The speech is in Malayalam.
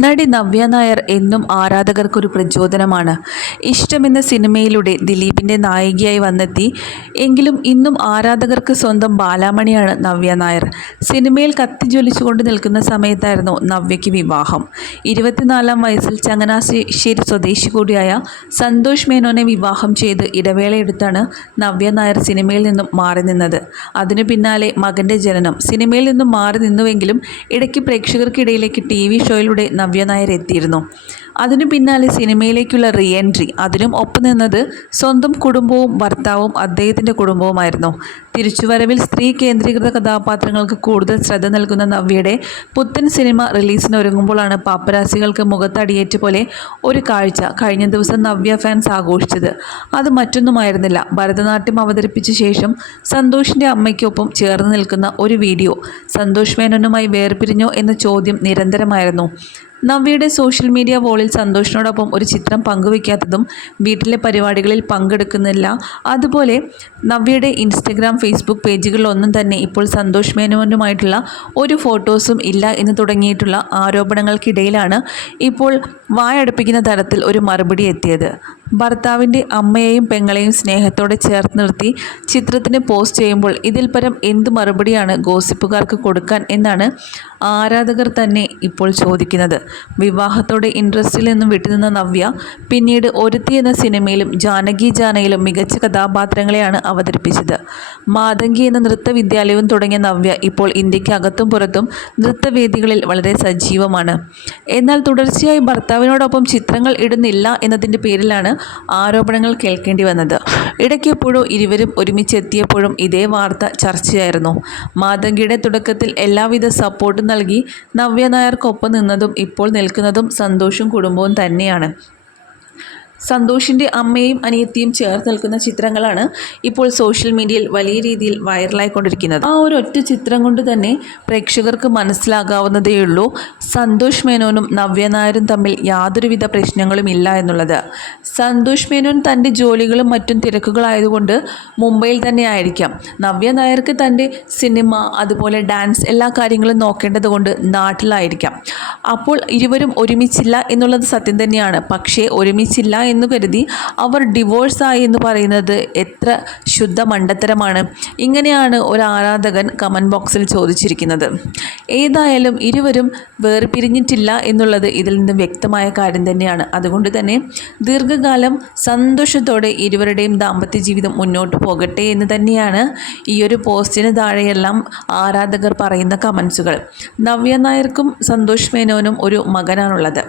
നടി നവ്യ നായർ എന്നും ആരാധകർക്കൊരു പ്രചോദനമാണ്. ഇഷ്ടമെന്ന സിനിമയിലൂടെ ദിലീപിന്റെ നായികയായി വന്നെത്തി. എങ്കിലും ഇന്നും ആരാധകർക്ക് സ്വന്തം ബാലാമണിയാണ് നവ്യ നായർ. സിനിമയിൽ കത്തിജ്വലിച്ചുകൊണ്ട് നിൽക്കുന്ന സമയത്തായിരുന്നു നവ്യയ്ക്ക് വിവാഹം. ഇരുപത്തിനാലാം വയസ്സിൽ ചങ്ങനാശ്ശേരി സ്വദേശി കൂടിയായ സന്തോഷ് മേനോനെ വിവാഹം ചെയ്ത് ഇടവേളയെടുത്താണ് നവ്യ നായർ സിനിമയിൽ നിന്നും മാറി നിന്നത്. അതിനു പിന്നാലെ മകന്റെ ജനനം. സിനിമയിൽ നിന്നും മാറി നിന്നുവെങ്കിലും ഇടയ്ക്ക് പ്രേക്ഷകർക്കിടയിലേക്ക് ടി വി ഷോയിലൂടെ നവ്യ നായർ എത്തിയിരുന്നു അതിനു പിന്നാലെ സിനിമയിലേക്കുള്ള റീ എൻട്രി അതിനും ഒപ്പം നിന്നത് സ്വന്തം കുടുംബവും ഭർത്താവും അദ്ദേഹത്തിന്റെ കുടുംബവുമായിരുന്നു. തിരിച്ചുവരവിൽ സ്ത്രീ കേന്ദ്രീകൃത കഥാപാത്രങ്ങൾക്ക് കൂടുതൽ ശ്രദ്ധ നൽകുന്ന നവ്യയുടെ പുത്തൻ സിനിമ റിലീസിന് ഒരുങ്ങുമ്പോഴാണ് പാപ്പരാസികൾക്ക് മുഖത്തടിയേറ്റ പോലെ ഒരു കാഴ്ച കഴിഞ്ഞ ദിവസം നവ്യ ഫാൻസ് ആഘോഷിച്ചത്. അത് മറ്റൊന്നുമായിരുന്നില്ല. ഭരതനാട്യം അവതരിപ്പിച്ച ശേഷം സന്തോഷിന്റെ അമ്മയ്ക്കൊപ്പം ചേർന്ന് നിൽക്കുന്ന ഒരു വീഡിയോ സന്തോഷ് മേനോനുമായി വേർപിരിഞ്ഞോ എന്ന ചോദ്യം നിരന്തരമായിരുന്നു. നവ്യയുടെ സോഷ്യൽ മീഡിയ വോളിൽ സന്തോഷിനോടൊപ്പം ഒരു ചിത്രം പങ്കുവയ്ക്കാത്തതും വീട്ടിലെ പരിപാടികളിൽ പങ്കെടുക്കുന്നില്ല. അതുപോലെ നവ്യയുടെ ഇൻസ്റ്റഗ്രാം ഫേസ്ബുക്ക് പേജുകളിലൊന്നും തന്നെ ഇപ്പോൾ സന്തോഷ് മേനോനുമായിട്ടുള്ള ഒരു ഫോട്ടോസും ഇല്ല എന്ന് തുടങ്ങിയിട്ടുള്ള ആരോപണങ്ങൾക്കിടയിലാണ് ഇപ്പോൾ വായടുപ്പിക്കുന്ന തരത്തിൽ ഒരു മറുപടി എത്തിയത്. ഭർത്താവിന്റെ അമ്മയെയും പെങ്ങളെയും സ്നേഹത്തോടെ ചേർത്ത് നിർത്തി ചിത്രത്തിന് പോസ്റ്റ് ചെയ്യുമ്പോൾ ഇതിൽ പരം എന്ത് മറുപടിയാണ് ഗോസിപ്പുകാർക്ക് കൊടുക്കാൻ എന്നാണ് ആരാധകർ തന്നെ ഇപ്പോൾ ചോദിക്കുന്നത്. വിവാഹത്തോടെ ഇൻട്രസ്റ്റിൽ നിന്നും വിട്ടുനിന്ന നവ്യ പിന്നീട് ഒരുത്തി എന്ന സിനിമയിലും ജാനകി ജാനയിലും മികച്ച കഥാപാത്രങ്ങളെയാണ് അവതരിപ്പിച്ചത്. മാതങ്കി എന്ന നൃത്തവിദ്യാലയവും തുടങ്ങിയ നവ്യ ഇപ്പോൾ ഇന്ത്യയ്ക്ക് അകത്തും പുറത്തും നൃത്തവേദികളിൽ വളരെ സജീവമാണ്. എന്നാൽ തുടർച്ചയായി ഭർത്താവിനോടൊപ്പം ചിത്രങ്ങൾ ഇടുന്നില്ല എന്നതിന്റെ പേരിലാണ് ആരോപണങ്ങൾ കേൾക്കേണ്ടി വന്നത്. ഇടയ്ക്കെപ്പോഴോ ഇരുവരും ഒരുമിച്ചെത്തിയപ്പോഴും ഇതേ വാർത്ത ചർച്ചയായിരുന്നു. മാതങ്കിയുടെ തുടക്കത്തിൽ എല്ലാവിധ സപ്പോർട്ടും നൽകി നവ്യ നായർക്കൊപ്പം നിന്നതും ഇപ്പോൾ നിൽക്കുന്നതും സന്തോഷും കുടുംബവും തന്നെയാണ്. സന്തോഷിന്റെ അമ്മയും അനിയത്തിയും ചേർത്ത് നിൽക്കുന്ന ചിത്രങ്ങളാണ് ഇപ്പോൾ സോഷ്യൽ മീഡിയയിൽ വലിയ രീതിയിൽ വൈറലായിക്കൊണ്ടിരിക്കുന്നത് ആ ഒരു ഒറ്റ ചിത്രം കൊണ്ട് തന്നെ പ്രേക്ഷകർക്ക് മനസ്സിലാകാവുന്നതേയുള്ളൂ സന്തോഷ് മേനോനും നവ്യ നായരും തമ്മിൽ യാതൊരുവിധ പ്രശ്നങ്ങളും ഇല്ല എന്നുള്ളത്. സന്തോഷ് മേനോൻ തന്റെ ജോലികളും മറ്റും തിരക്കുകളായതുകൊണ്ട് മുംബൈയിൽ തന്നെ ആയിരിക്കാം. നവ്യ നായർക്ക് തന്റെ സിനിമ അതുപോലെ ഡാൻസ് എല്ലാ കാര്യങ്ങളും നോക്കേണ്ടതുകൊണ്ട് നാട്ടിലായിരിക്കാം. അപ്പോൾ ഇരുവരും ഒരുമിച്ചില്ല എന്നുള്ളത് സത്യം തന്നെയാണ്. പക്ഷേ ഒരുമിച്ചില്ല എന്ന് കരുതി അവർ ഡിവോഴ്സായി എന്ന് പറയുന്നത് എത്ര ശുദ്ധ മണ്ടത്തരമാണ്. ഇങ്ങനെയാണ് ഒരു ആരാധകൻ കമന്റ് ബോക്സിൽ ചോദിച്ചിരിക്കുന്നത്. ഏതായാലും ഇരുവരും വേർപിരിഞ്ഞിട്ടില്ല എന്നുള്ളത് ഇതിൽ നിന്ന് വ്യക്തമായ കാര്യം തന്നെയാണ്. അതുകൊണ്ട് തന്നെ ദീർഘകാലം സന്തോഷത്തോടെ ഇരുവരുടെയും ദാമ്പത്യ ജീവിതം മുന്നോട്ട് പോകട്ടെ എന്ന് തന്നെയാണ് ഈ ഒരു പോസ്റ്റിന് താഴെയെല്ലാം ആരാധകർ പറയുന്ന കമൻസുകൾ നവ്യ നായർക്കും സന്തോഷ് മേനോനും ഒരു മകനാണുള്ളത്.